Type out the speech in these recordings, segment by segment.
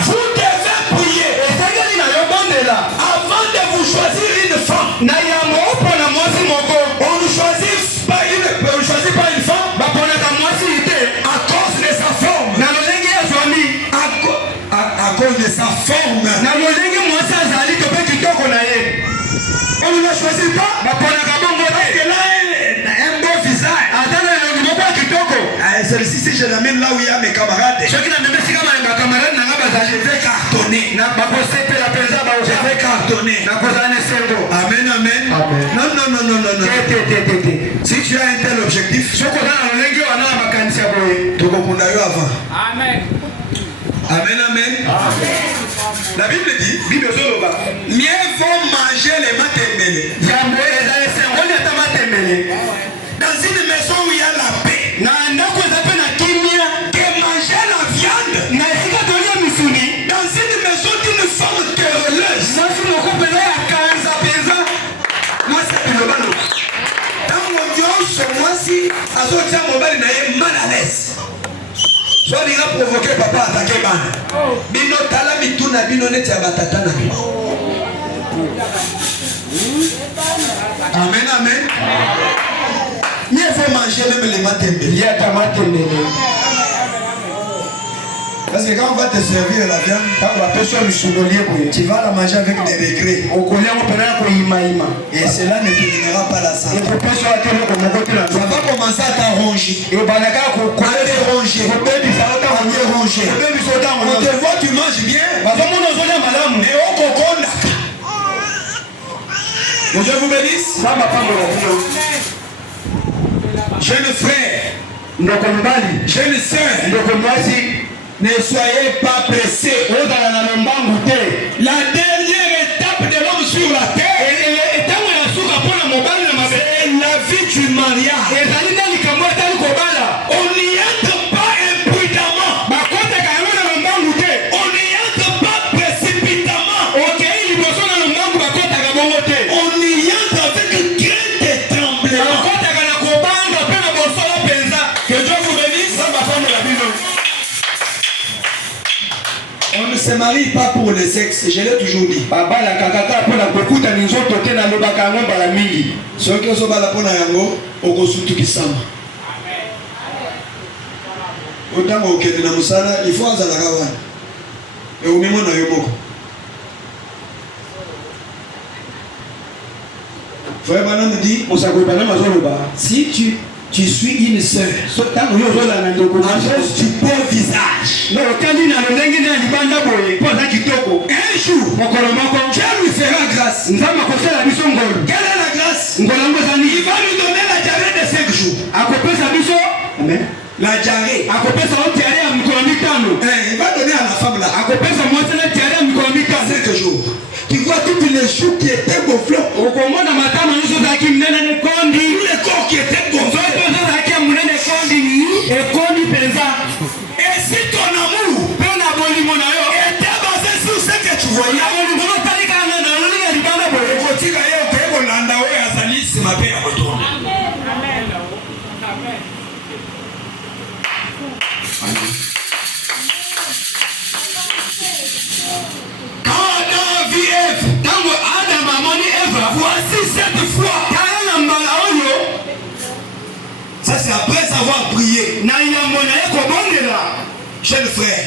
Vous devez prier avant de vous choisir une femme. On ne choisit pas une femme à cause de sa forme. À cause de sa forme. On ne la choisit pas parce qu'elle a un beau visage. Celle-ci, si je l'amène là où il y a mes camarades, je vais cartonner. Je vais cartonner. Amen, amen. Non. Si tu as un tel objectif, tu vas avant. Amen. Amen. La Bible dit, mieux vaut manger les matembele dans une maison où il y a la paix que manger la viande dans une maison d'une femme querelleuse. Moi c'est le ballon. Dans mon Dieu, moi si azotia mobile na mal à l'aise. Soit il a provoqué papa attaquer bana. Bino tala mituna bino neti ya batata na bino. Amen. Il faut manger même les matembele. Parce que quand on va te servir la viande, tu vas la manger avec des regrets. Et cela ne te donnera pas la santé. Ça va commencer à t'arranger. On te voit, tu manges bien. Mais au cocon, que Dieu vous bénisse. Jeune frère, jeune soeur, ne soyez pas pressés. La dernière étape de l'homme sur la terre, c'est la vie du mariage. On n'y entre pas imprudemment. On n'y entre pas précipitamment. On y entre avec crainte et tremblement. Que Dieu vous bénisse. On ne se marie pas pour le sexe, je l'ai toujours dit. Ceux qui sont là pour yango, il faut si tu suis une sœur, tu beau visage. Un jour, Dieu lui fera grâce. Quelle est la grâce? Il va lui donner la diarrhée de 5 jours. La diarrhée. Il va donner à la femme là 5 jours. Tu vois toutes les joues qui étaient gonflées. Tout le corps qui était gonflé. Et si ton amour était basé sur ce que tu voyais, voici cette fois. Ça c'est après avoir prié. Jeune frère,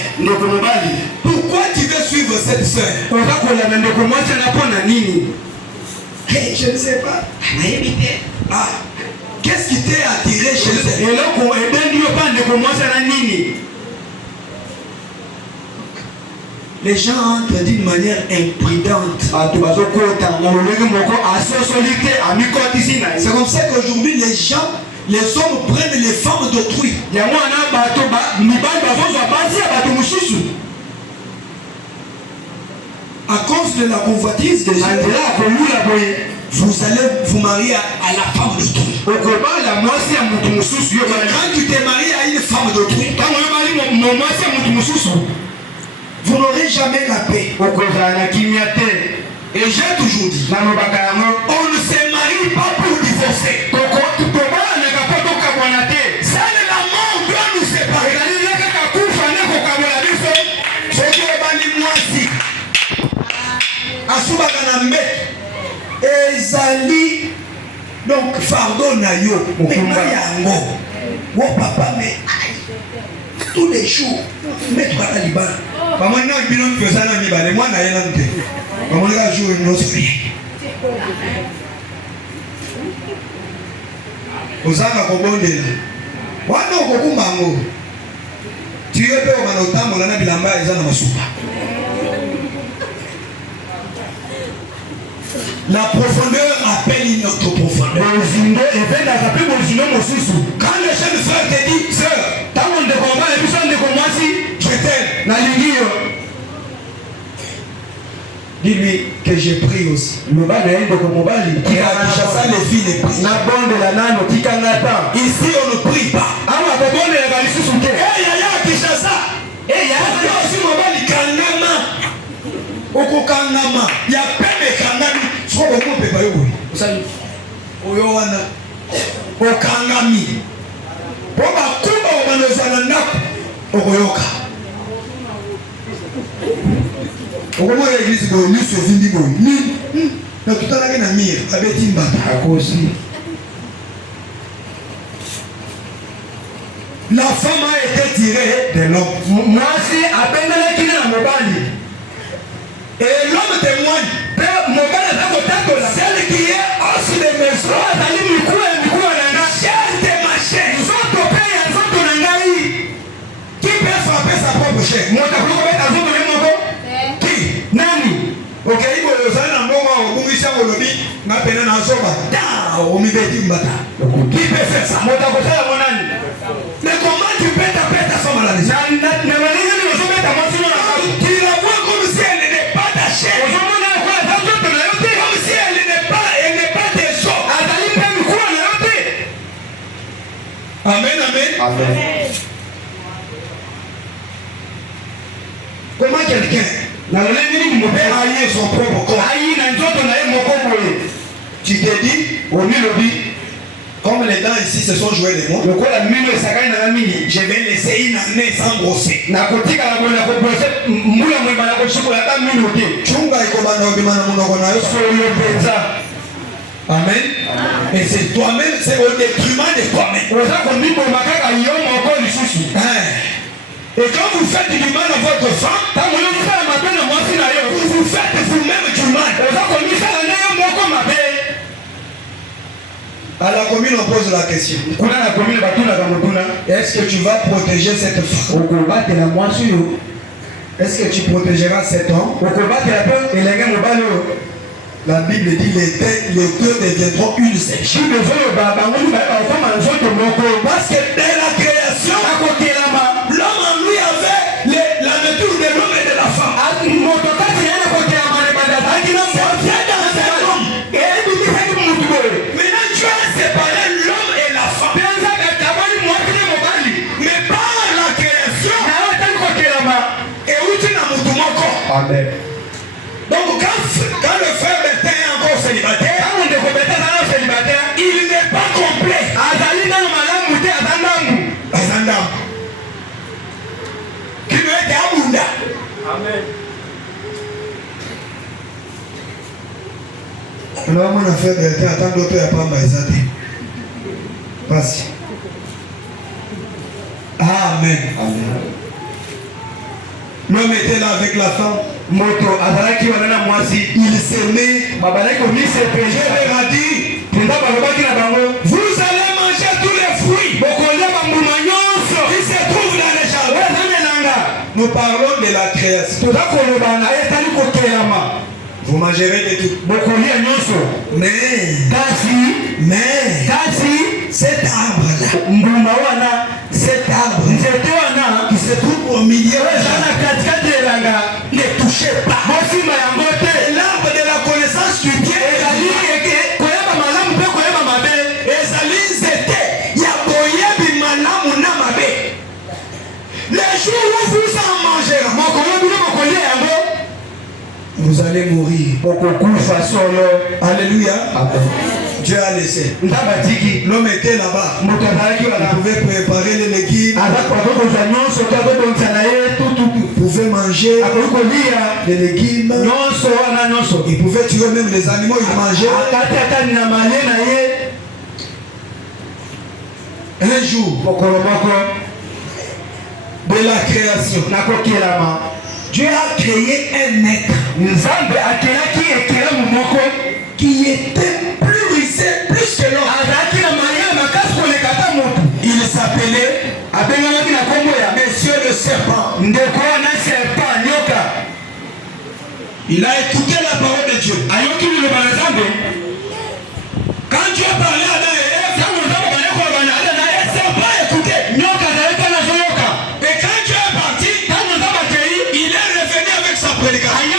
pourquoi tu veux suivre cette soeur? Hey, je ne sais pas. Ah, qu'est-ce qui t'a attiré chez elle? Les gens entrent d'une manière imprudente. C'est comme ça qu'aujourd'hui les hommes prennent les femmes d'autrui. À cause de la convoitise des gens, vous allez vous marier à la femme d'autrui. Quand tu t'es marié à une femme d'autrui, vous n'aurez jamais la paix. Et j'ai toujours dit, on ne se marie pas pour divorcer. Seule la mort doit nous séparer. pardon na yo. Mais yango. Wo papa mais tous les jours mais toi la Liban. Maman na bino pesa na mi bale mwana yena nte. Maman na jour no se. Ozanga kobondela. Wana okokumbango. Tiye pe o manotambo na bilamba eza na masuka. La profondeur appelle une autre profondeur. Quand le jeune frère te dit, sœur, je t'aime. Dis-lui que j'ai pris aussi. Qui a chassé les filles des prix. Ici on ne prie pas. Okokangama ya peme kangami so boko pepa yo osali oyo wana okangami po bakumba obanozana ndako okoyoka okomona église boye nyonso ovindi boye nini na tutalaki na mire abeti mbata akosi. La femme a été tirée de l'homme. Mwasi abendelaki na mobali. Et l'homme témoigne. Celle qui est aussi de mes soeurs. Chair de ma chair. Qui peut frapper sa propre chair? Qui? Nani? Ok, il faut le savoir dans le moment où il s'est relevé. Ma peine n'a pas. Qui peut faire ça? Mais comment tu peux taper ta femme à la maison? Tu la vois comme si elle n'est pas ta chair. Comme si elle n'est pas tes os. Amen, amen. Amen. Comment quelqu'un peut haïr son propre corps? Tu te dis, comme les dents ici se sont jouées les mots, je vais laisser une année sans brosser. Amen. Et c'est toi-même, c'est au détriment de toi-même. Et quand vous faites du mal à votre femme, vous faites vous-même du mal. À la commune, on pose la question. Est-ce que tu vas protéger cette femme? Est-ce que tu protégeras cet homme? La Bible dit les deux deviendront une seule. Parce que dès la création, l'homme en lui avait la nature de l'homme et de la femme. Maintenant tu as séparé l'homme et la femme. Mais par la création, et où tu n'as pas. Amen. Donc quand le frère Bertin est encore célibataire, il n'est pas complet. Qui veut être Abunda. Amen. Alors mon affaire Bertin attend d'autres à pas m'aider. Passe. Amen. Amen. L'homme était là avec la femme. Il s'aimait. Je leur ai dit, vous allez manger tous les fruits qui se trouvent dans les jardins. Nous parlons de la création. Vous mangerez de tout. Mais cet arbre-là, cet arbre qui se trouve au milieu, ne touchez pas. L'arbre de la connaissance du Dieu. Les jours où vous en mangerez, vous allez mourir. Alléluia. Amen. Dieu a laissé. L'homme était là-bas. Il pouvait préparer les légumes. Il pouvait manger les légumes. Il pouvait tuer même les animaux. Il mangeait. Un jour, de la création, Dieu a créé un être qui était plus rusé, plus que l'homme. Il s'appelait Monsieur le serpent. Il a écouté la parole de Dieu. Quand Dieu parlait à Adam et Ève, le serpent a écouté. Et quand Dieu est parti, il est revenu avec sa prédication.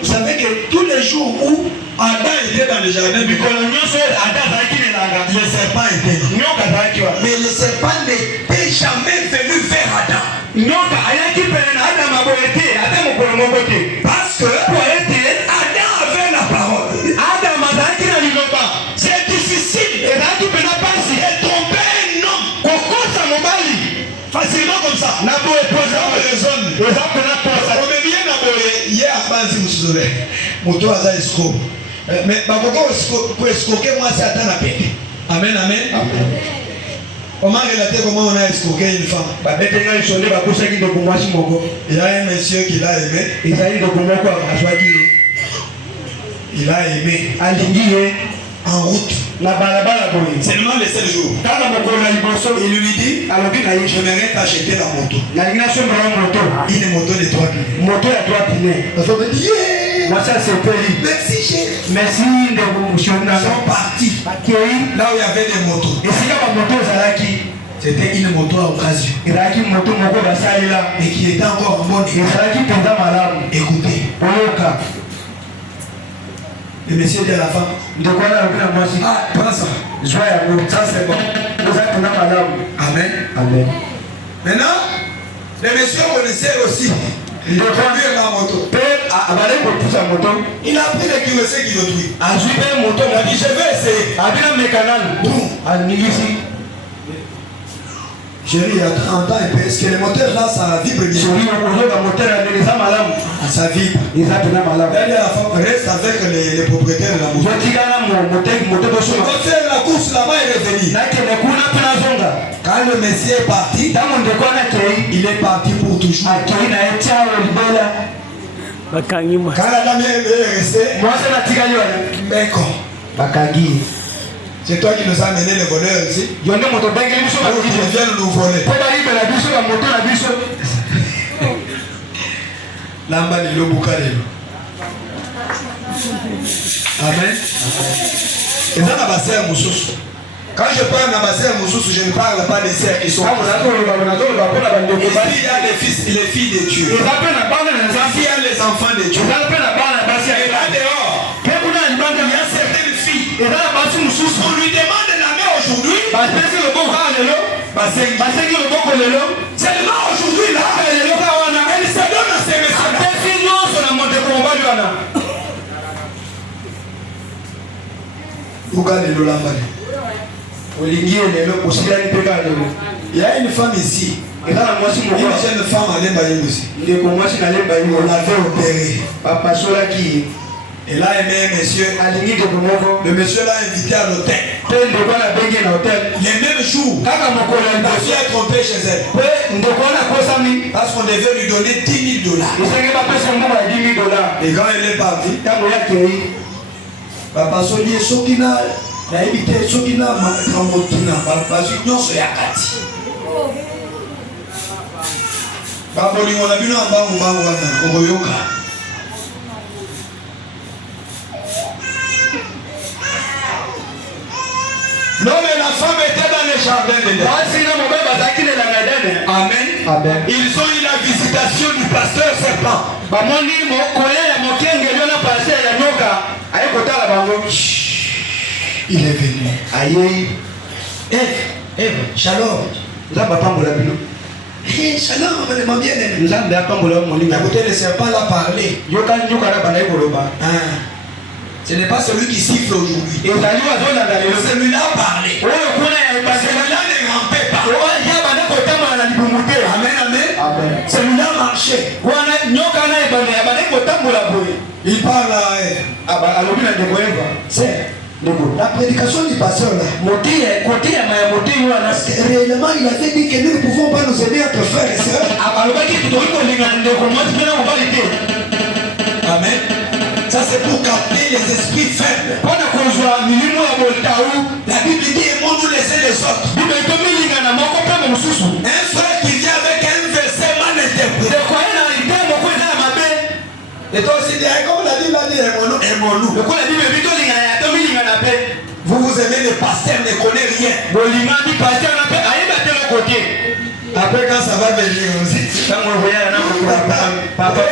Vous savez que tous les jours où Adam était dans le jardin, le serpent était là. Mais le serpent n'était jamais venu vers Adam. Parce que Adam avait la parole. C'est difficile de tromper un homme facilement comme ça. Mais pour escroquer moi c'est Adam a pété. Amen, amen. On m'a relaté comment on a escroqué une femme. Il y a un monsieur qui l'a aimé. Il a aimé. En route. Seulement le seul jour. Il lui dit, j'aimerais t'acheter la moto. Une moto de 3 pneus. La femme dit, yeah. Merci chérie. Merci. Ils sont partis. Là où il y avait des motos. C'était une moto à occasion. Et qui était encore en bonne état. Écoutez. Le monsieur dit à la femme, ah, prends ça. Ça c'est bon. Amen. Amen. Maintenant, le monsieur connaissait aussi. Il a conduit la moto. Il a pris le QC qui d'autrui. Il a dit, je vais essayer. Chérie, il y a 30 ans, est-ce que le moteur là, ça vibre bien? Ça vibre. D'ailleurs, la femme reste avec les propriétaires de la moto. On va faire la course là-bas et revenir. Quand le monsieur est parti, il est parti pour toujours. Quand la dame est restée, c'est toi qui nous as amené les voleurs ici. Ils viennent nous voler. Lamba de l'Obukarelo. Amen. Et dans la bassère Moussous. Quand je parle dans la bassère Moussous, je ne parle pas des sœurs qui sont. Ici, il y a les fils et les filles de Dieu. Ici, il y a les enfants de Dieu. Et là dehors, il y a certaines filles. On lui demande la main aujourd'hui. Seulement aujourd'hui là, elle se donne à ses messieurs. Il y a une femme ici. Une jeune femme à Lembaïm aussi. On l'avait opéré. Elle a aimé un monsieur. Le monsieur l'a invité à l'hôtel. Le même jour, la fille a trompé chez elle. Parce qu'on devait lui donner $10,000. Et quand elle est partie, papa Soli et Sokina, il a évité Sokina, Makamokina, papa Soli, c'est Yakati. Papa Oli, on a vu un bango, non, mais la femme était dans le jardin de Dieu. Amen. Amen. Ils ont eu la visitation du pasteur serpent. Il est venu. Aïe. Ève, shalom. Shalom, ma bien-aimée. Écoutez, le serpent l'a parlé. Ce n'est pas celui qui siffle aujourd'hui. Celui-là a parlé. Celui-là ne rampait pas. Amen, amen. Celui-là marchait. Il parle à elle. La prédication du pasteur là, réellement il avait dit que nous ne pouvons pas nous aider entre frères et sœurs. Amen. Ça c'est pour capter les esprits faibles. La Bible dit aimons-nous les uns les autres. Un frère qui vient avec un verset mal interprété. Et toi aussi, comme la Bible a dit, aimons-nous. Vous vous aimez, le pasteur ne connaît rien. Après quand ça va venir aussi. Papa,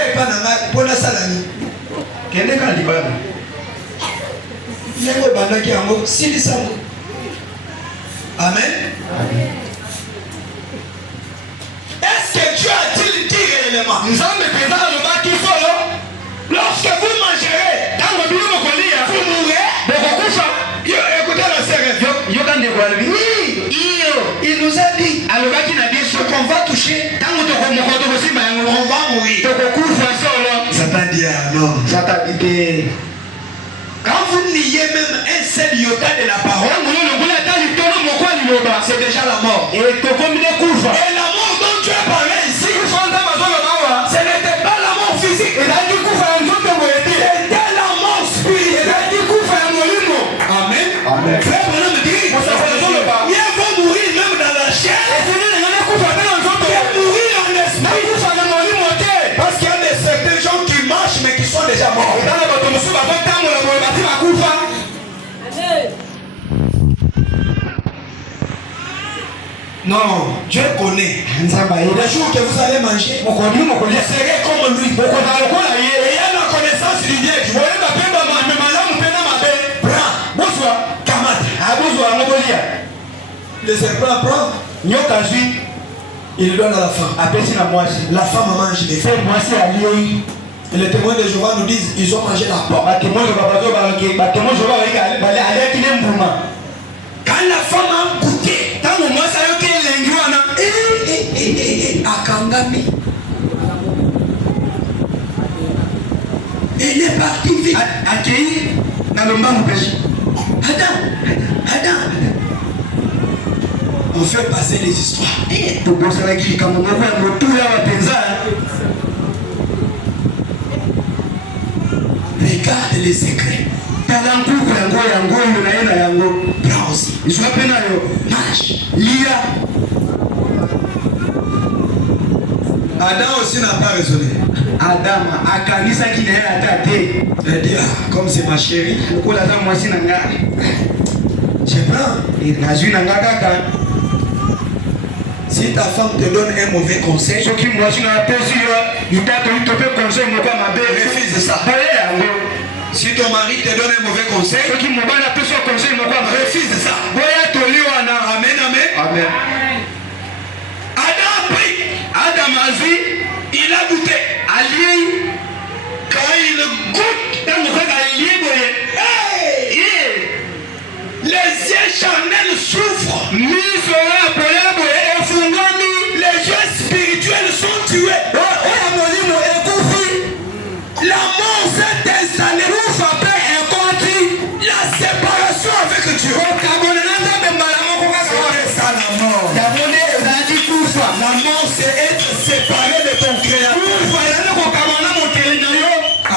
amen. Est-ce que Dieu a-t-il dit réellement? Lorsque vous mangerez, vous mourrez. Écoutez la sœur. Oui, il nous a dit qu'on va toucher, on va mourir. Satan dit alors. Quand vous niez même un seul iota de la parole, c'est déjà la mort. Et la mort dont Dieu a parlé ici, ce n'était pas la mort physique. C'était la mort spirituelle. Amen. Amen. Frère, on me dit, mieux vaut mourir même dans la chair que mourir en esprit. Parce qu'il y a certains gens qui marchent mais qui sont déjà morts. Non, Dieu connaît. Les jours que vous allez manger, vous serez comme lui. Et il y a la connaissance du Dieu. Le serpent prend. Il donne à la femme. La femme mange les fèves. Et les témoins de Jéhovah nous disent ils ont mangé la pomme. Quand la femme a goûté, Akangami, elle est partie vite. Adam. On fait passer les histoires. Regarde les secrets. Prends aussi. Mange. Adam aussi n'a pas raisonné. Elle dit, comme c'est ma chérie, je prends. Si ta femme te donne un mauvais conseil, refuse ça. Si ton mari te donne un mauvais conseil, refuse ça. Amen, amen. Amen. Adam a pris. Il a goûté. Quand il goûte, les yeux charnels souffrent. Les yeux spirituels sont tués. La mort s'est installée. La séparation avec Dieu. C'est ça la mort. La mort c'est être séparé de ton créateur.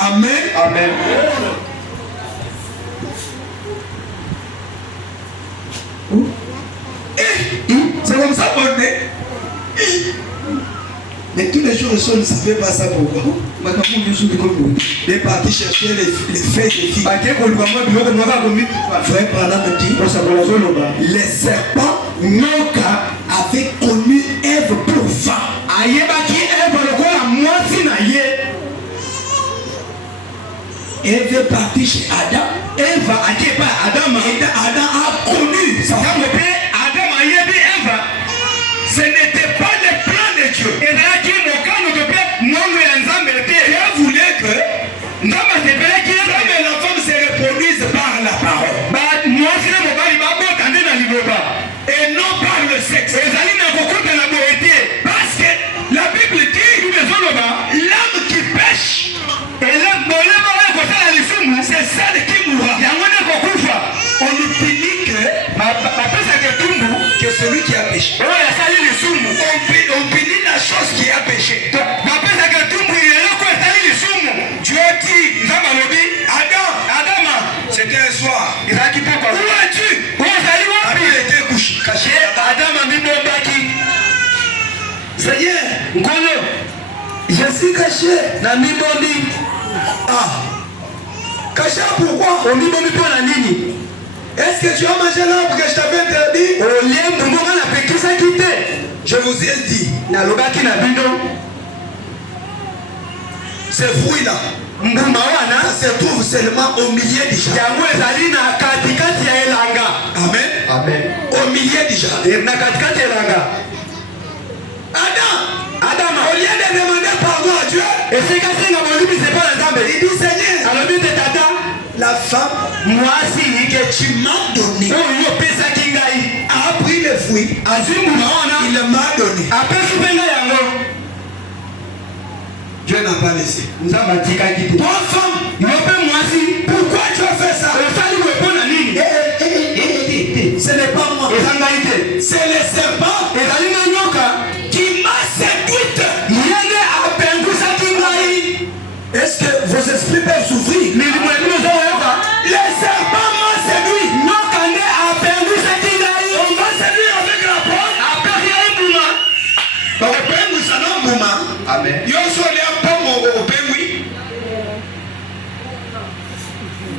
Amen. Amen. C'est comme ça qu'on est. Mais tous les jours, ne savait pas ça pourquoi. Il est parti chercher les feuilles de filles. Frère Branham me dit, les serpents avaient connu Ève pour 20. Ève est partie chez Adam. Ève a connu ça. Ce n'était pas le plan de Dieu. Dieu voulait que la femme se reproduise par la parole. Et non par le sexe. Parce que la Bible dit l'âme qui pêche, c'est celle qui mourra. péché. oyo asali lisumu On punit la chose qui a péché. bapesaka etumbu eloko esali lisumu. Dieu dit, Nzambe alobi Adam, c'était un soir. ezalaki pokwa Où es-tu? oyo ozali Adam wapi était caché là-bas. adama mibombaki Seigneur, nkolo je suis caché. na mibombi. Caché pourquoi? Omibombi mpo na nini? Est-ce que tu as mangé l'arbre que je t'avais interdit? olie mbuma napekisaki te. Je vous ai dit, nalobaki na bino ces fruits-là, mbuma wana ça se trouve seulement au milieu du jardin. yango ezali na katikati ya elanga. Amen. Au milieu du jardin. na katikati ya elanga. Adam, au lieu de demander pardon à Dieu, esika singa bolimbisa mpo na nzambe il dit Seigneur, alobi te tata la femme mwasi que tu m'as donné oyo opesaki ngai a pris le fruit, azwi mbuma wana il m'a donné. apesi mpe ngai yango. Dieu n'a pas laissé. nzambe atikaki te. Toi femme, yo mpe mwasi pourquoi tu as fait ça? osali boye mpo na nini? Ce n'est pas moi. eza ngai te. C'est le serpent ezali na nyoka qui m'a séduite. ye nde apengwisaki ngai. Est-ce que vos esprits peuvent s'ouvrir? milimo elimo ezoyoka. Le serpent m'a séduit. nyoka nde apengwisaki ngai. On m'a séduit avec la parole. apesi ngai mbuma. Bakopengwisa na mbuma. amen. Yoso lia pomo opengwi.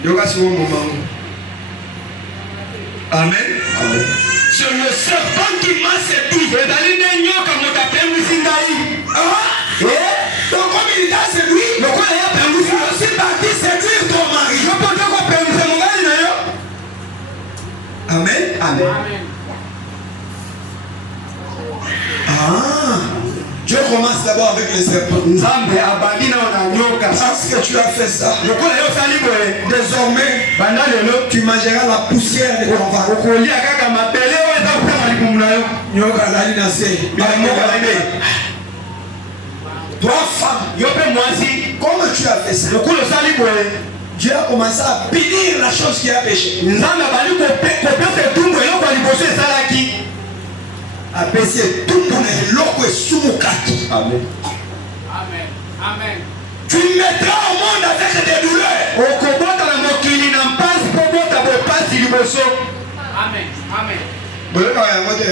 Yokasi wo mbuma. Amen. C'est le serpent qui m'a séduit. ezali nde nyoka moto apengwisi ngai. Donc comme il t'a séduit, lokola ye apengwisi yo. je suis parti séduire ton mari. yo mpo te kopengwisa mobali na yo. Amen. Dieu commence d'abord avec les serpents. nzambe abandi nao na nyoka. Parce que tu as fait ça, lokola yo osali boye désormais, banda lelo tu mangeras la poussière de ton ventre. okolia kaka mabele oyo eza kopema libumu na yo. Nyoka alali na se. nyoka alali. Toi femme, yo mpe mwasi comment tu as fait ça? lokola osali boye Dieu a commencé à punir la chose qui a péché. nzambe abandi kopesa etumbu eloko ya liboso esalaki. Apesi etumbu na eloko esumukaki. Tu mettras au monde avec des douleurs. okobota na mokili na mpasi mpo bota bopasi liboso. Boyoka yango te.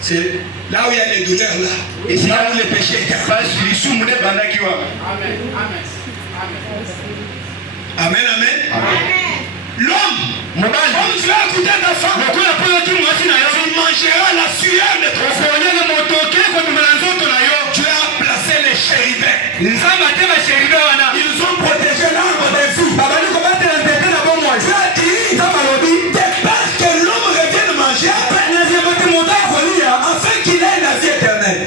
C'est là où il y a les douleurs là. Et c'est là où les péchés étaient. pasi lisumu nde ebandaki wana. Amen. L'homme, mobali comme tu as écouté ta femme, lokola mpoyoki mwasi na yo tu mangeras la sueur de ton frère. okonyanga motoke komema na nzoto na yo. Dieu a placé les chérubins. nzambe ate basheribe wana Ils ont protégé l'arbre de vie. babandi kobatela nzete na bomoi. Dieu a dit, nzambe alobi de peur que l'homme revienne manger nazembo te moto akolia afin qu'il ait la vie éternelle.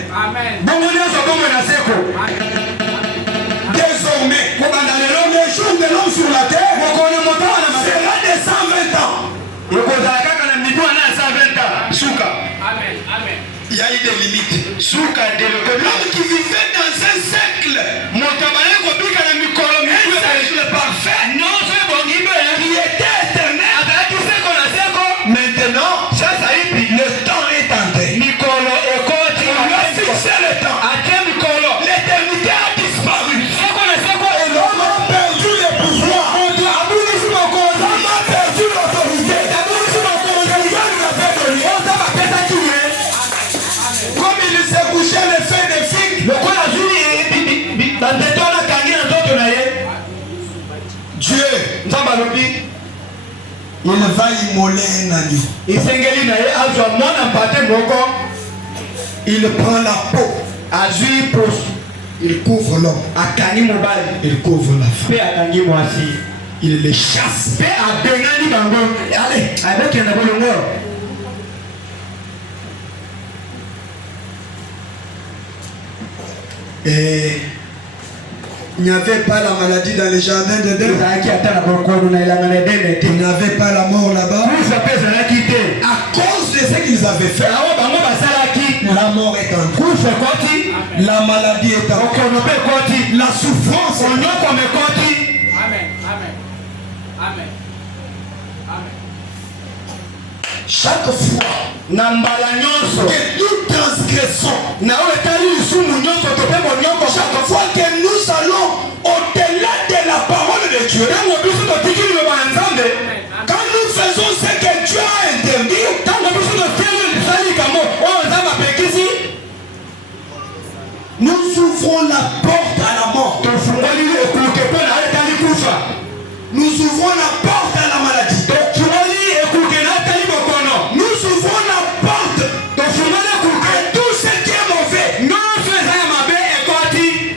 bongo nyonso bomoi na seko. Désormais, kobanda lelo le jour de l'homme sur la terre mokolo moto wana sera de 120 ans. ekozala kaka na mibu wana ya 120 ans suka. Il y a eu des limites. suka deloko L'homme qui vivait dans un siècle, moto abali kobika na mikolo un siècle parfait, nyonso ebongi mpe qui était éternel. azalaki seko na seko. Maintenant, sasa hivi le temps est entré. mikolo ekoti On a fixé le temps. ate mikolo L'éternité a disparu. seko na seko L'homme a perdu le pouvoir. moto abungisi mokonzi. L'homme a perdu l'autorité. abungisi mokonzi. Dieu nous a fait donner. oza bapesaki ye Comme il s'est couché les feuilles de figue, lokola azwi banzete wana akangi na nzoto na ye. Dieu, nzambe alobi il va immoler un agneau. esengeli na ye azwa mwana mpate moko Il prend la peau. azwi poso Il couvre l'homme. akangi mobali Il couvre la femme. mpe akangi mwasi Il les chasse. mpe abengani bango. ale abekenda bolongo. Et il n'y avait pas la maladie dans les jardins d'Éden. ezalaki ata na bokono na elanga na edene te. Il n'y avait pas la mort là-bas. kufa mpe ezalaki te. À cause de ce qu'ils avaient fait, awo bango basalaki la mort est entrée. kufa ekoti La maladie est entrée. okono mpe ekoti La souffrance est entrée. onyokoma ekoti. chaque fois que nous transgressons, chaque fois que nous allons au-delà de la parole de Dieu, quand nous faisons ce que Dieu a interdit, nous ouvrons la porte à la mort. Nous ouvrons la porte à la maladie. Nous ouvrons la porte à tout ce qui est mauvais.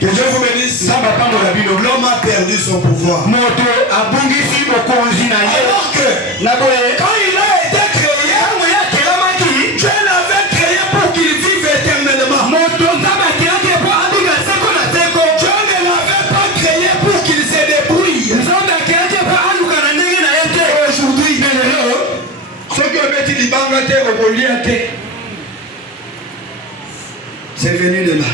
Que Dieu vous bénisse. L'homme a perdu son pouvoir. Alors que quand il a été créé, Dieu l'avait créé pour qu'il vive éternellement. Dieu ne l'avait pas créé pour qu'il se débrouille. Aujourd'hui, ceux qui ont été libérés, c'est venu de là.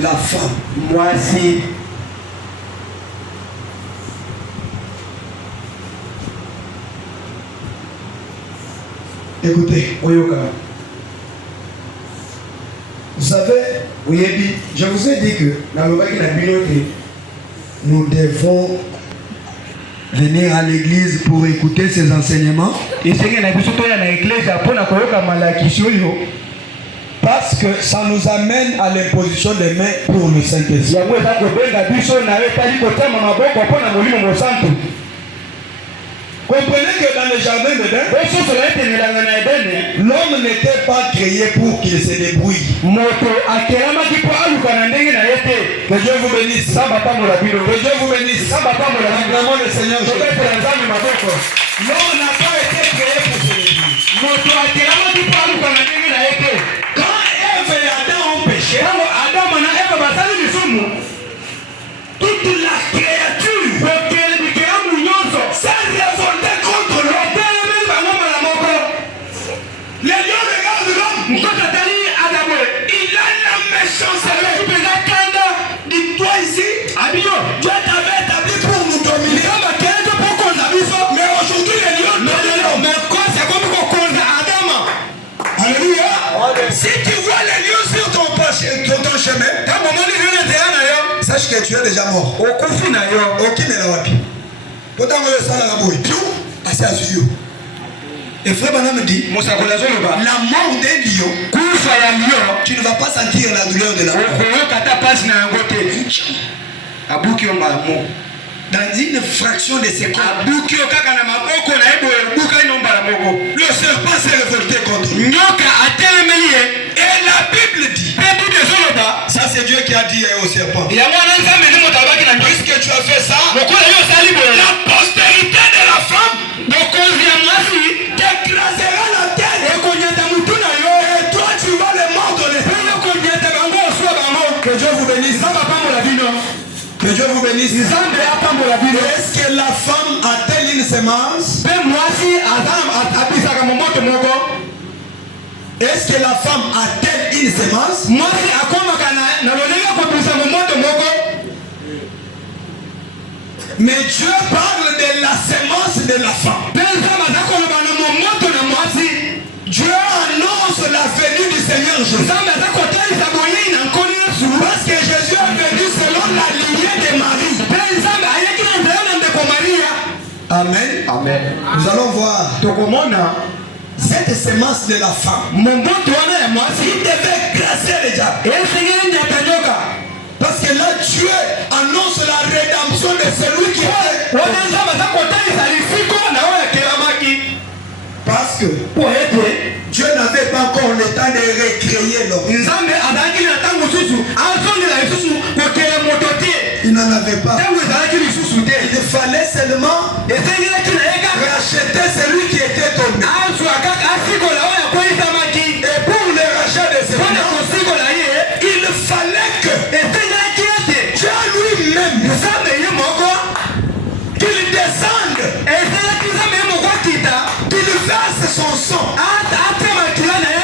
La femme. Moi si. Écoutez, vous savez, je vous ai dit que nous devons venir à l'église pour écouter ses enseignements. Parce que ça nous amène à l'imposition des mains pour le Saint-Esprit. Comprenez que dans le jardin d'Éden, l'homme n'était pas créé pour qu'il se débrouille. Que Dieu vous bénisse. Que Dieu vous bénisse. Acclamons le Seigneur Jésus. L'homme n'a pas été créé pour se débrouiller. Quand Ève et Adam ont péché, toute la créature s'est révoltée contre l'homme. Les lions regardent l'homme. Il a la méchanceté. Dis-toi ici, Dieu t'avait établi pour nous dominer. Mais aujourd'hui, les lions dominent l'homme. Alléluia. Si tu vois les lions sur ton chemin, sache que tu es déjà mort. Aucune est la wapi. Autant que le sang la bouille. Tout assez à suivre. Et frère Banam dit, la mort d'un lion, tu ne vas pas sentir la douleur de la mort. Dans une fraction de seconde, le serpent s'est révolté contre lui. Et la Bible dit, ça c'est Dieu qui a dit au serpent, puisque tu as fait ça, la postérité de la femme t'écrasera la tête. Et toi tu vas les mordre les pieds. Que Dieu vous bénisse. Que Dieu vous bénisse. Est-ce que la femme a-t-elle une semence? Est-ce que la femme a-t-elle une semence? Mais Dieu parle de la semence de la femme. Dieu annonce la venue du Seigneur Jésus. Parce que Jésus est venu selon la lignée de Marie. Amen. Nous allons voir cette semence de la femme. Il devait grâcer le diable. Parce que là, Dieu annonce la rédemption de celui qui est. Parce que Dieu n'avait pas encore le temps de recréer l'homme. Il n'en avait pas. Il fallait seulement racheter celui qui était tombé. Et pour le rachat de celui-là, il fallait que Dieu lui-même qu'il descende, qu'il verse son sang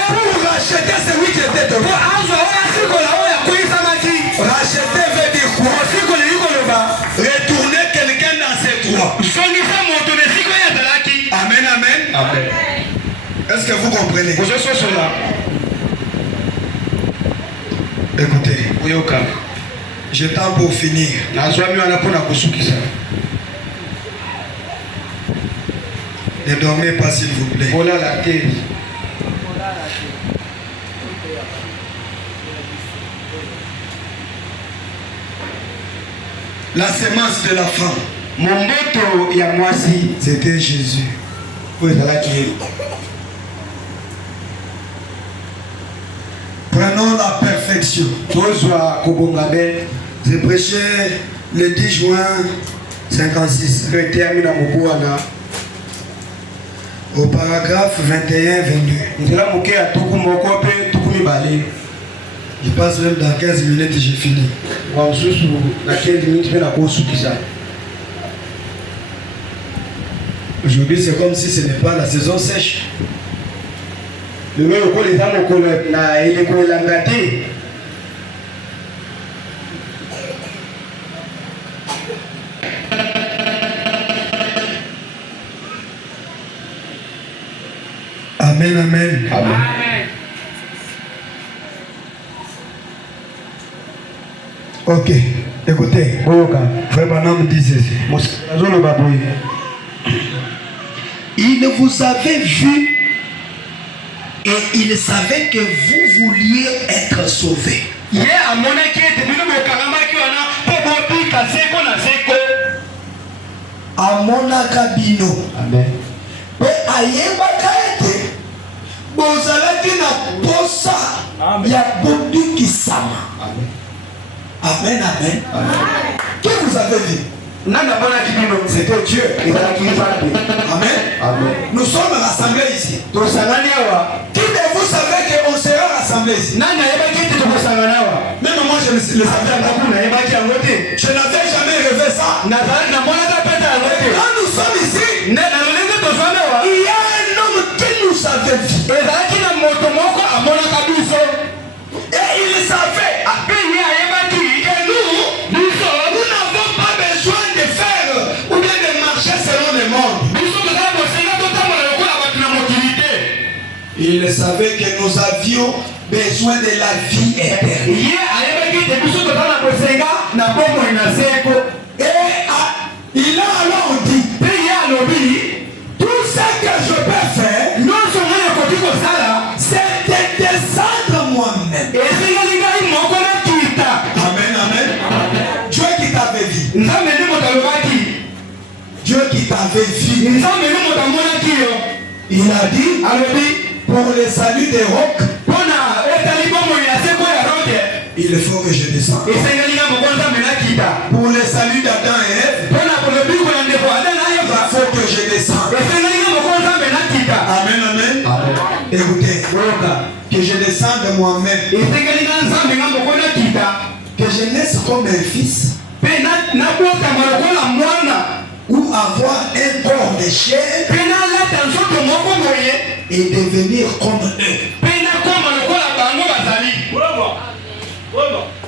pour racheter celui qui était tombé. Racheter veut dire quoi? Retourner quelqu'un dans ses droits. Amen. Est-ce que vous comprenez? Vous êtes cela. Écoutez, Uyoka. j'ai temps pour finir. Ne dormez pas s'il vous plaît. Voilà la terre. La sémence de la femme, Mombeto ya mwasi. c'était Jésus. Prenons la perfection. J'ai prêché le 10 juin 56. Au paragraphe 21-22. Je passe même dans 15 minutes et j'ai fini. Aujourd'hui, c'est comme si ce n'est pas la saison sèche. Amen, amen. Amen. Ok, écoutez. Frère Branham dit ceci. Il vous avait vu et il savait que vous vouliez être sauvés. Amonaka bino. Amen. Pe ayebaka ete bozalaki na posa ya bodukisama. Amen, amen. Qui vous avez vu? C'était Dieu. Amen. Amen. Nous sommes rassemblés ici. Qui de vous savez qu'on sera rassemblés ici? Même moi je le savais. Je n'avais jamais rêvé ça. Quand nous sommes ici, il y a un homme qui nous avait vu. Et il savait que nous n'avons pas besoin de faire ou bien de marcher selon le monde. Il savait que nous avions besoin de la vie éternelle. Et il a alors dit, tout ce que je peux faire, c'est de descendre moi-même. Amen, amen. Dieu qui t'avait vu. Dieu qui t'avait vu. Il a dit, pour le salut des rocs, il faut que je descende. Pour le salut d'Adam et Ève, il faut que je descende. Amen, amen. Écoutez, que je descende moi-même, que je naisse comme un fils, ou avoir un corps de chair et devenir comme eux.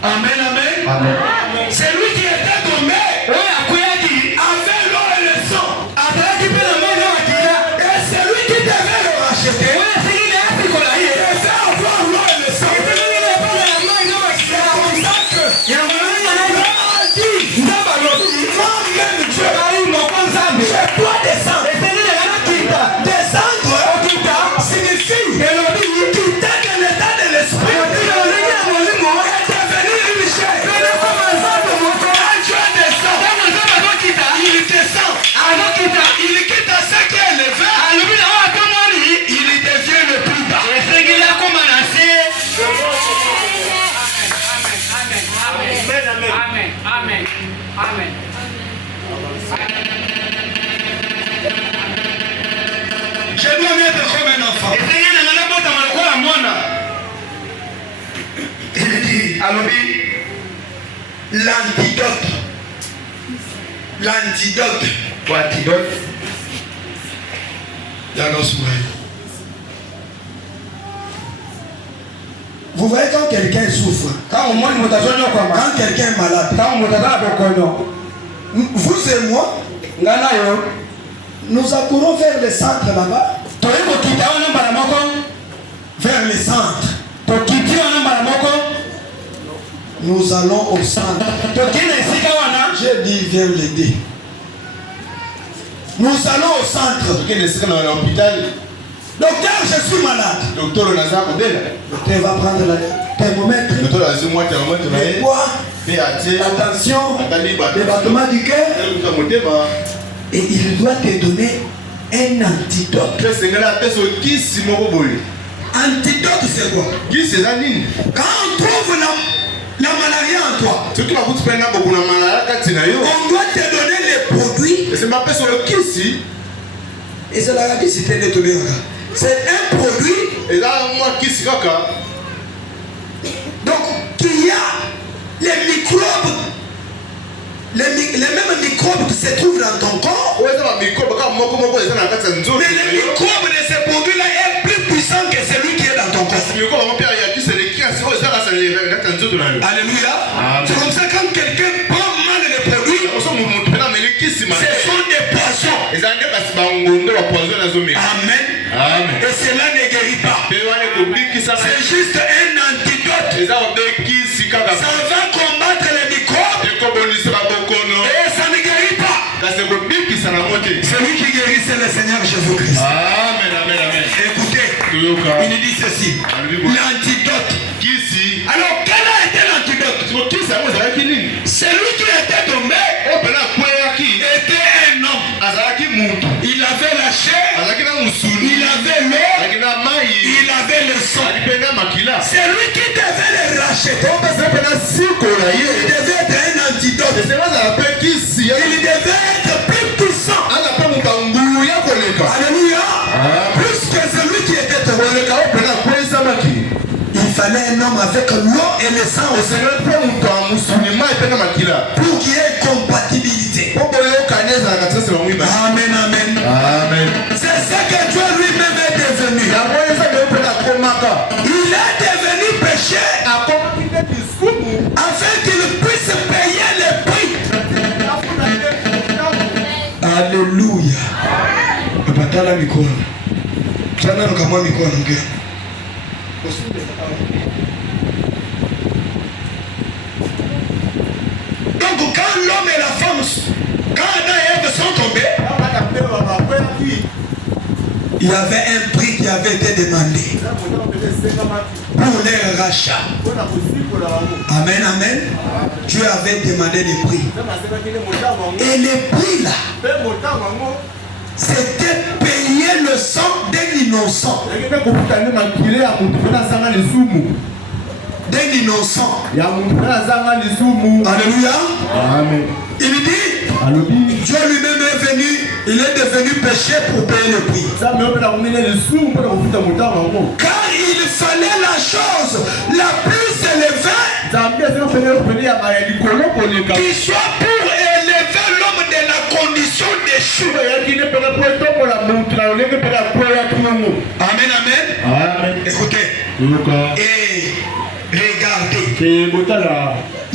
Amen, amen. C'est lui qui était tombé avec l'eau et le sang. Et c'est lui qui devait le racheter. Et faire avoir l'eau et le sang. C'est comme ça que moi-même Dieu, je dois descendre. Descendre signifie quitter de l'état de l'esprit et devenir une chair. Quand Dieu descend, il descend. Il quitte ce qui est élevé. Il devient le plus bas. Amen. Amen. Je dois naître comme un enfant. Il dit, l'antidote. La noce moelle. Vous voyez quand quelqu'un souffre, quand quelqu'un est malade, vous et moi, Nous accourons vers le centre là-bas. Vers le centre. Nous allons au centre. J'ai dit viens l'aider. Nous allons au centre. Docteur, je suis malade. Docteur va prendre le thermomètre. Le poids. Attention. Le battement du cœur. Et il doit te donner un antidote. Antidote, c'est quoi? Quand on trouve la maladie en toi, on doit te donner les produits. Et c'est la qui s'était détournée. C'est un produit. Donc, qui a les microbes. Les mêmes microbes qui se trouvent dans ton corps. Mais les microbes de ces produits-là est plus puissant que celui qui est dans ton corps. Alléluia. C'est comme ça quand quelqu'un prend mal les produits, ce sont des poisons. Amen. Et cela ne guérit pas. C'est juste un antidote. Ça va combattre les microbes. Et ça ne guérit pas. Celui qui guérit, c'est le Seigneur Jésus-Christ. Amen. Écoutez, il dit ceci. L'antidote. Alors, quel a été l'antidote? Celui qui était tombé était un homme. Il avait la chair, il avait l'eau, il avait le sang. C'est lui qui devait le racheter. Il devait être un antidote. Il devait être plus puissant. Alléluia. Plus que celui qui était tombé. Il fallait un homme avec l'eau et le sang au Seigneur pour qu'il y ait compatibilité. Amen. C'est ça que Dieu lui-même est devenu. Il est devenu péché afin qu'il puisse payer le prix. Alléluia. Donc quand l'homme et la femme, quand Adam et Ève sont tombés, il y avait un prix qui avait été demandé pour leur rachat. Amen. Dieu avait demandé des prix. Et les prix là, c'était payer le sang d'un innocent. D'un innocent. Alléluia. Amen. Il dit, Dieu lui-même est venu, il est devenu péché pour payer le prix. Car il fallait la chose la plus élevée qui soit pour élever l'homme de la condition déchue. Amen. Écoutez. Et regardez.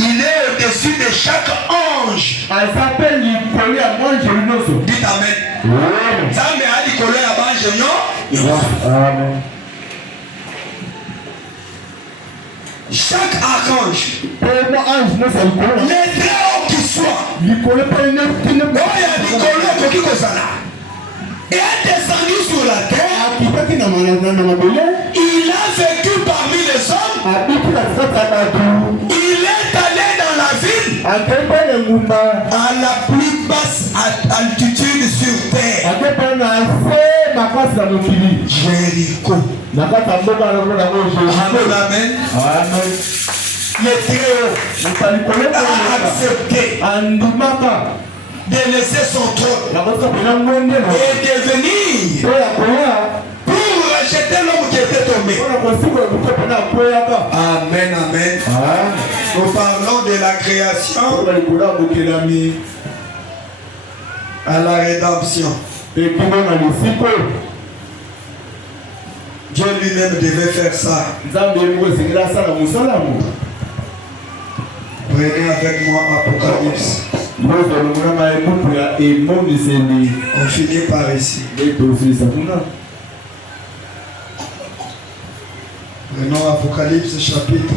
Il est au-dessus de chaque ange. Dites Amen. Amen. Chaque archange, les très hauts qui soient, et est descendu sur la terre. Il a vécu parmi les hommes. Il est allé dans la ville à la plus basse altitude sur terre. Jéricho. Amen. Le très haut a accepté de laisser son trône et de venir pour racheter l'homme qui était tombé. Amen. Nous parlons de la création à la rédemption. Dieu lui-même devait faire ça. Prenez avec moi Apocalypse. On finit par ici. Prenons Apocalypse chapitre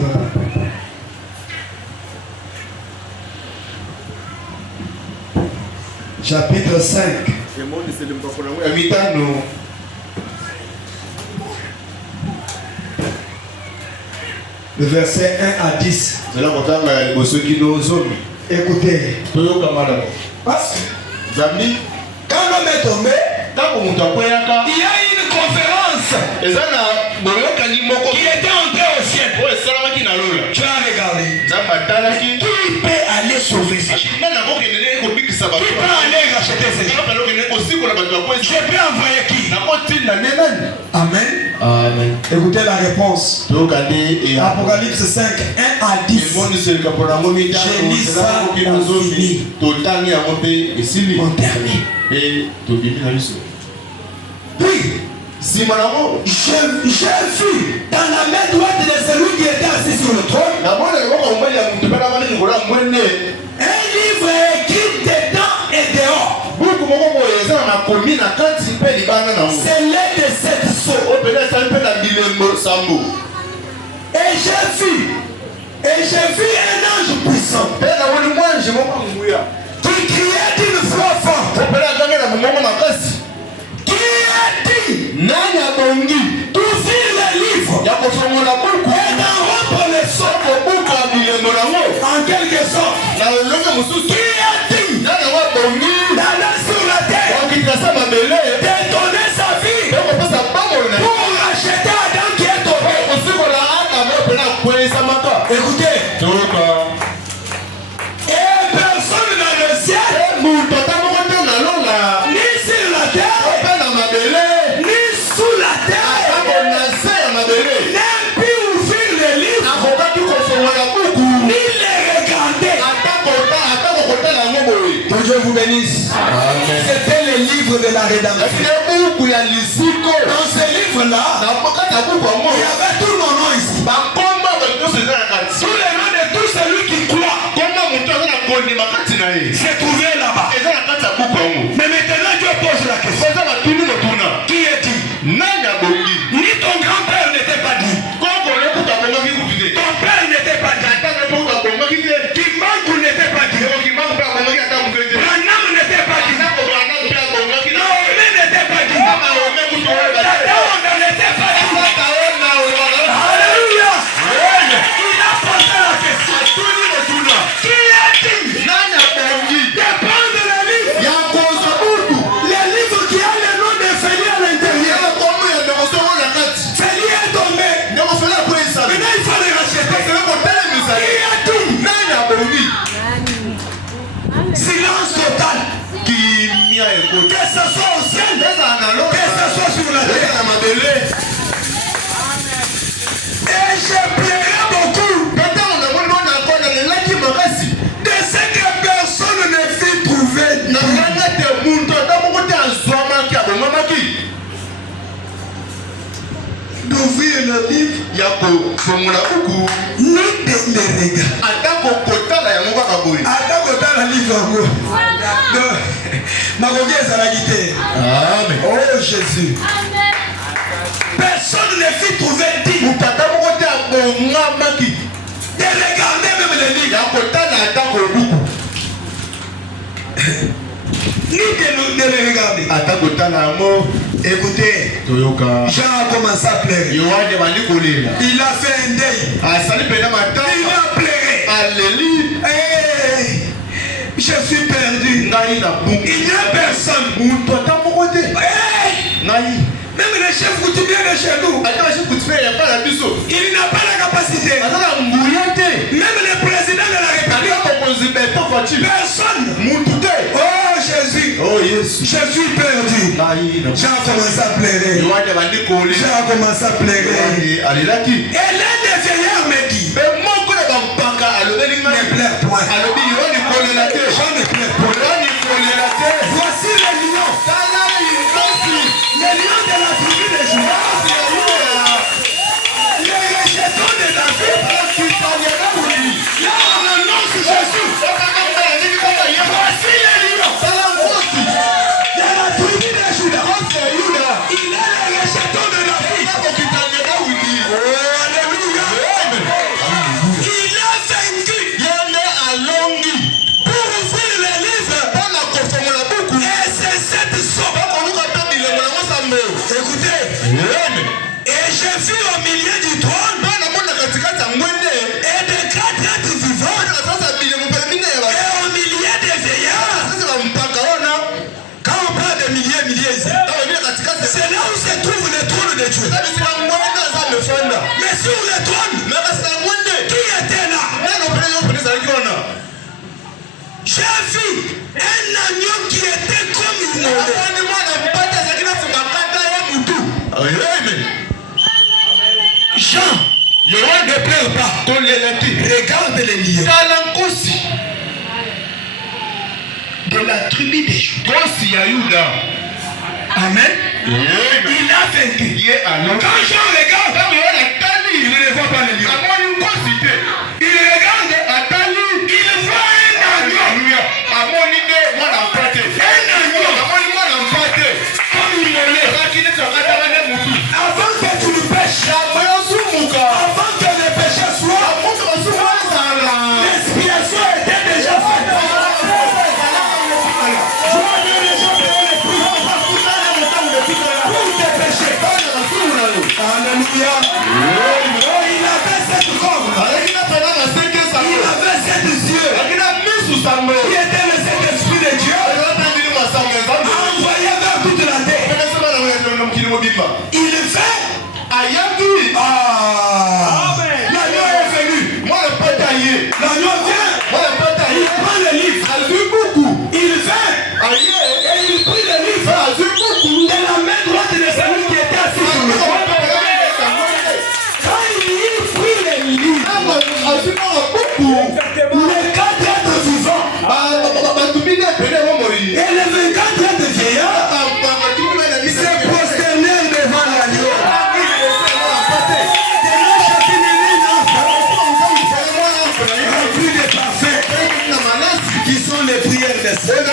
5. Le verset 1 à 10. Écoutez. Parce que quand l'homme est tombé, il y a une conférence qui était entrée au ciel. Tu as regardé. Qui peut aller sauver ces gens? Qui peut aller racheter ces gens? Je peux envoyer qui? Amen. Amen. Écoutez la réponse. Apocalypse 5, 1 à 10. Je lis ça on termine. Oui. J'ai vu dans la main droite de celui qui était assis sur le trône un livre écrit dedans et dehors. C'est l'aide de cette sceaux. Et j'ai vu un ange puissant qui criait d'une voix forte. Qui a dit d'ouvrir le livre et d'en rompre les sceaux. En quelque sorte, qui a dit d'aller sur la terre, de donner sa vie pour racheter Adam qui est tombé. Écoutez, et personne dans le ciel, ni sur la terre, ni sous la terre, n'aime plus ouvrir le livre, ni les regarder. Que Dieu vous bénisse. C'était le livre de la rédemption. Dans ce livre-là, il y avait tout mon nom ici. Tout le nom de tout celui qui croit s'est trouvé là-bas. Mais maintenant Dieu pose la question. Qui est dit? Ni ton grand-père n'était pas dit. Ton père n'était pas dit. Kimbangu n'était pas dit. Branham n'était pas dit. Naomi n'était pas dit. Tataonda n'était pas dit. Alléluia. Il a posé la question. Qui a dit de prendre le livre? Le livre qui a le nom de Feli à l'intérieur. Feli est tombé. Maintenant il faut le racheter. Qui a dit? Silence total. Que ce soit au ciel, que ce soit sur la terre. Et je plairai beaucoup de ce que personne ne fit trouver d'ouvrir le livre, ni de le regarder. Atakotala livre yango. Makoki ezalaki te. Oh Jésus. Personne ne fit trouver digne de regarder même le livre. Ni de le regarder. Écoutez, Jean a commencé à pleurer. Il a fait un deuil. Il a pleuré. Hey, je suis perdu. Il n'y a personne. Hey, même le chef coutumier de chez nous, il n'a pas la capacité. Même le président de la République, personne. Oh Jésus, je suis perdu. J'ai commencé à pleurer. J'ai commencé à pleurer. Et l'un des vieillards me dit, ne pleure point. Je ne pleure point. Voici les lions. Les lions de la tribu de Juda. Les rejetons de David. Là on annonce Jésus. Et j'ai vu au milieu du trône et des quatre êtres vivants et au milieu des vieillards. Quand on parle de milliers, c'est là où se trouve le trône de Dieu. Mais sur le trône, qui était là? J'ai vu un agneau qui était comme immolé. Jean, ne pleure pas. Regarde les lions de la tribu des Juda. Amen. Il a vaincu. Quand Jean regarde, il ne voit pas les lions. Il regarde, il voit un agneau. Comme immolé. Avant que tu le pêches, avant que le péché soit, l'expiation était déjà faite. Pour tes péchés. Alléluia. Il avait cette robe. Il avait sept yeux. Qui était le Saint-Esprit de Dieu. Envoyé vers toute la terre. Il fait. L'agneau est venu. L'agneau vient. Il prend le livre. Il vient. Et il prit le livre de la main droite de celui qui était assis sur le trône. Quand il prit le livre, les quatre êtres vivants et les 24 êtres vieillards se prosternèrent devant l'agneau. Remplis de parfaits qui sont les prières des saints.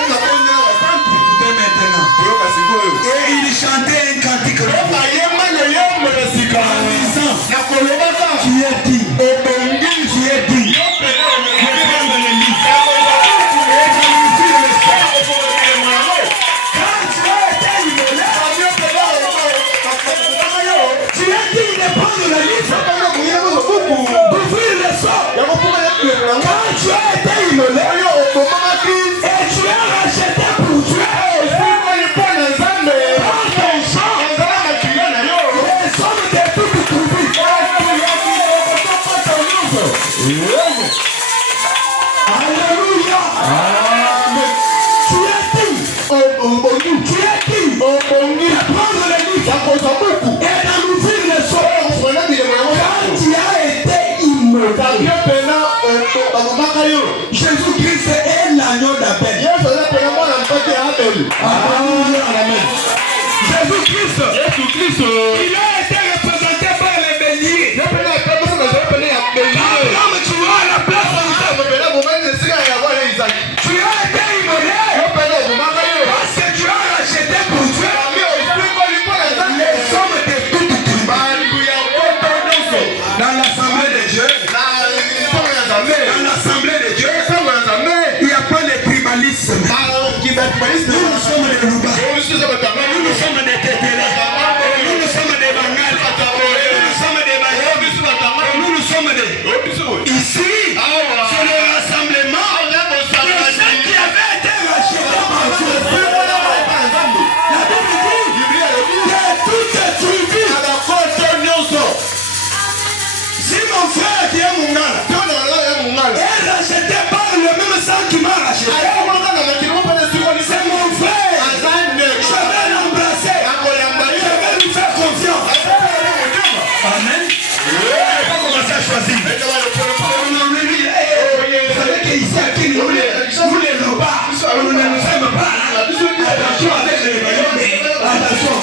Et il chantait un cantique en disant, tu es dit, tu es dit, de prendre le livre et de l'ouvrir le sang. Quand tu as été immolé, tu es dit de prendre le livre, d'ouvrir le sang. Quand tu as été immolé, et tu es racheté pour Dieu. Alléluia. Tu es dit de prendre le livre et d'en ouvrir le sang. Quand tu as été immolé, Jésus-Christ est l'agneau d'Abel. Alléluia. Jésus-Christ, il a été représenté par les béliers. Abraham, tu as la place en terre. Tu as été immolé parce que tu as racheté pour Dieu les hommes de toute tribu. Dans l'assemblée de Dieu, il n'y a pas de tribalisme. Nous sommes des Louba. Nous sommes des Tétélé. Nous sommes des Bangal. Nous sommes des Bayam. Nous sommes des... Ici, c'est le rassemblement de ceux qui avaient été rachetés par Dieu. La Bible dit que toutes tribus. Si mon frère qui est mon gars est racheté par le même sang qui m'a racheté, c'est mon frère. Je vais l'embrasser. Je vais lui faire confiance. Amen. On va commencer à choisir. Vous savez qu'ici à Kini, nous les Louba, nous ne nous aimons pas. Attention avec les royaumes. Attention.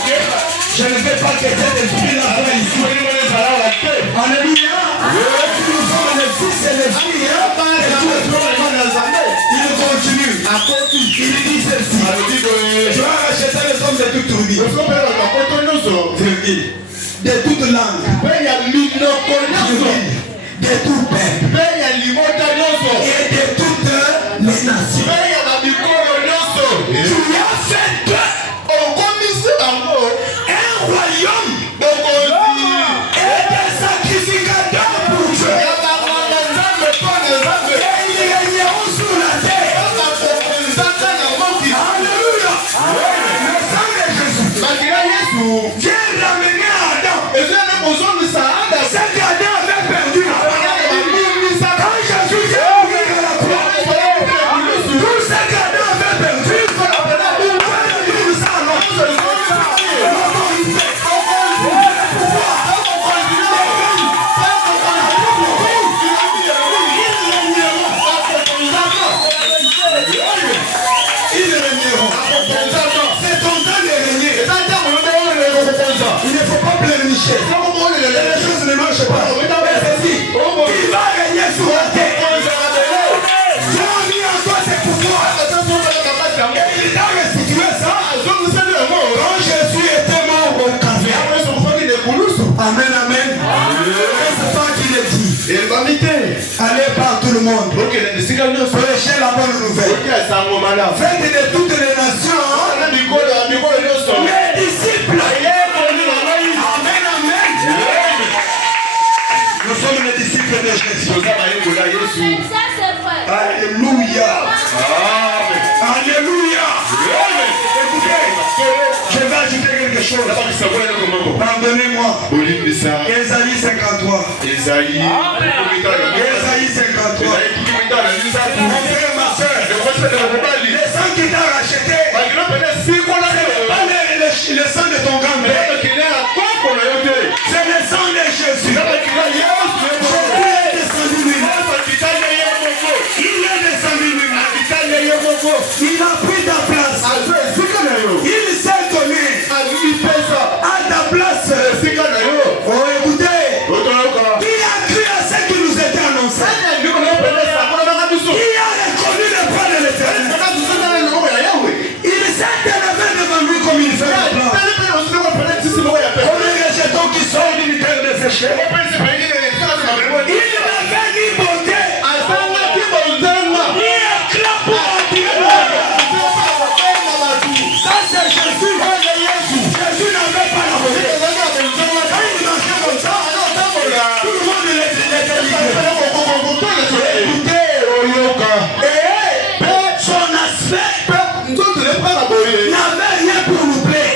Je ne veux pas que cet esprit-là soit ici. Alléluia. Nous sommes les fils et les filles. Il continue. Il dit ceci. Tu as racheté les hommes de toute tribu, de toute langue, de tout peuple et de toutes les nations. Tu as fait un royaume Ce qu'Adam avait perdu. Quand Jésus est mort à la croix, tout ce qu'Adam avait perdu, ça c'est ton temps de régner. Il ne faut pas pleurnicher. Les choses ne marchent pas. Il va régner sur la terre. Dieu a mis en toi ses pouvoirs. Et il t'a restitué ça. Quand Jésus était mort au calvaire. Amen, amen. C'est toi qui le dis. Allez par tout le monde. Prêchez la bonne nouvelle. Faites de toutes les nations les disciples. Amen, amen. Nous sommes les disciples de Jésus. Alléluia. Alléluia. Écoutez, je vais ajouter quelque chose. Pardonnez-moi. Ésaïe 53. Ésaïe 53. Mon frère, ma soeur, les sangs qui t'ont racheté, c'est pas le sang de ton grand-père. C'est le sang de Jésus. Jésus est descendu lui-même. Il est descendu lui-même. Il a pris ta place. Il s'est donné à ta place. Oh, écoutez, qui a cru à ce qui nous était annoncé? Qui a reconnu le plan de l'Éternel? Il s'est élevé devant lui comme une femme. Comme un rejeton qui sort d'une terre desséchée. Il n'avait ni beauté, ni éclat pour attirer l'homme. Ça c'est Jésus. Jésus n'avait pas la beauté. Quand il marchait comme ça, tout le monde l'était libre. Écoutez, et son aspect n'avait rien pour nous plaire.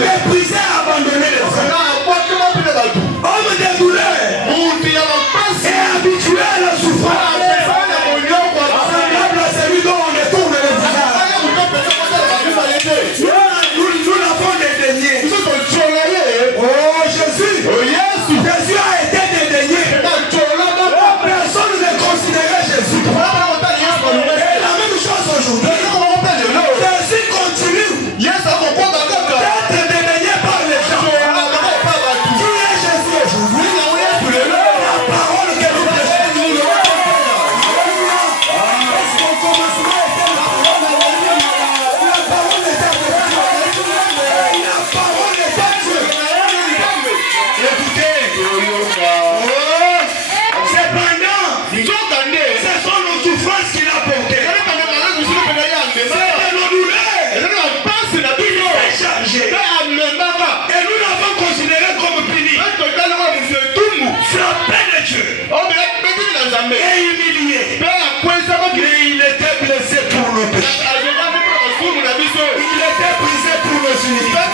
Méprisé, abandonné les hommes. Homme de douleur et habitué à la souffrance. Semblable à celui dont on détourne le visage. Nous l'avons dédaigné. Oh Jésus. Jésus a été dédaigné. Personne ne considérait Jésus. Et la même chose aujourd'hui. Jésus continue d'être dédaigné par les gens. Qui est Jésus aujourd'hui? La parole que nous prêchons. Est-ce qu'au commencement était la parole? La parole était Dieu. La parole était Dieu. Écoutez. Cependant, ce sont nos souffrances qu'il a portées. C'est de nos douleurs. Il est chargé. Et nous l'avons considéré comme puni. Frappé de Dieu. Et humilié. Mais il était blessé pour nos péchés. Il était brisé pour nos iniquités.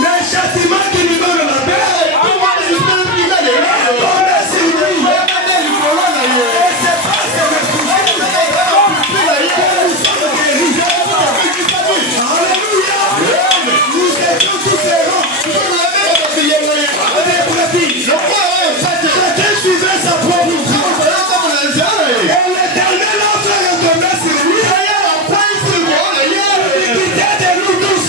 Le châtiment qui nous donne la paix est tombé sur lui. Et c'est parce que nous sommes guéris. Alléluia. Nous étions tous errants. Des brebis. Chacun suivait sa propre vie. Et l'Éternel a fait retomber sur lui. L'iniquité de nous tous.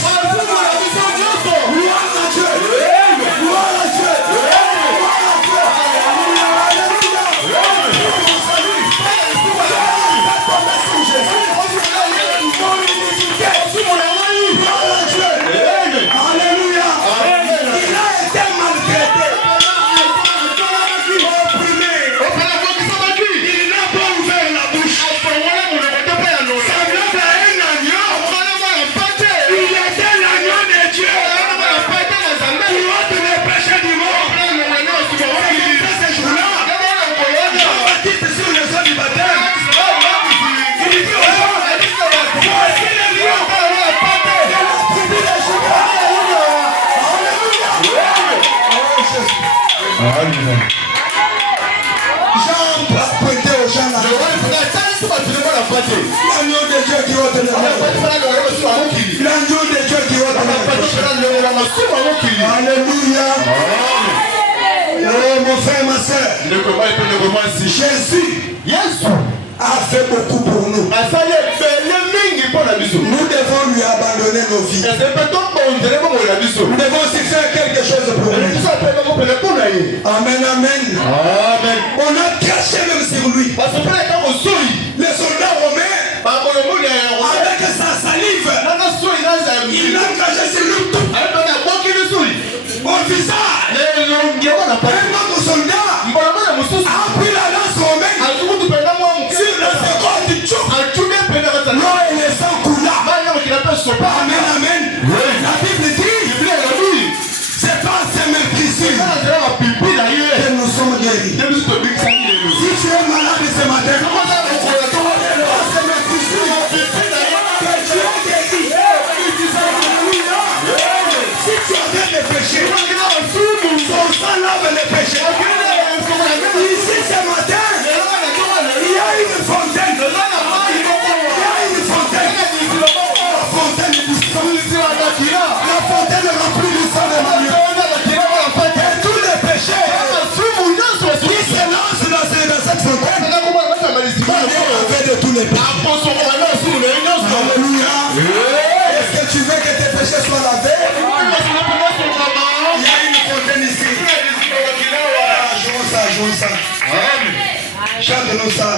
Jean a pointé aux gens là. L'agneau de Dieu qui ôte le mal. L'agneau de Dieu qui ôte le mal. Alléluia. Oh mon frère, ma soeur. Jésus a fait beaucoup pour nous. Nous devons lui abandonner nos vies. Nous devons aussi faire quelque chose pour lui. Amen, amen. On a craché même sur lui. Les soldats romains, avec sa salive, il a craché sur lui tout. Au visage. Un autre soldat a pris la lance romaine sur le second du tchou. L'eau et le sang coula. Amen, amen. La Bible dit, c'est pas ces méprissures que nous sommes guéris. Si tu es malade ce matin, son sang lave les péchés. Ici ce matin, il y a une fontaine. Il y a une fontaine. La fontaine du sang. La fontaine remplie du sang de Marie. Et tous les péchés qui se lancent dans cette fontaine, avec de tous les péchés. Alléluia. Est-ce que tu veux que tes péchés soient lavés? Il y a une fontaine ici. Jouons ça. Chante-nous ça.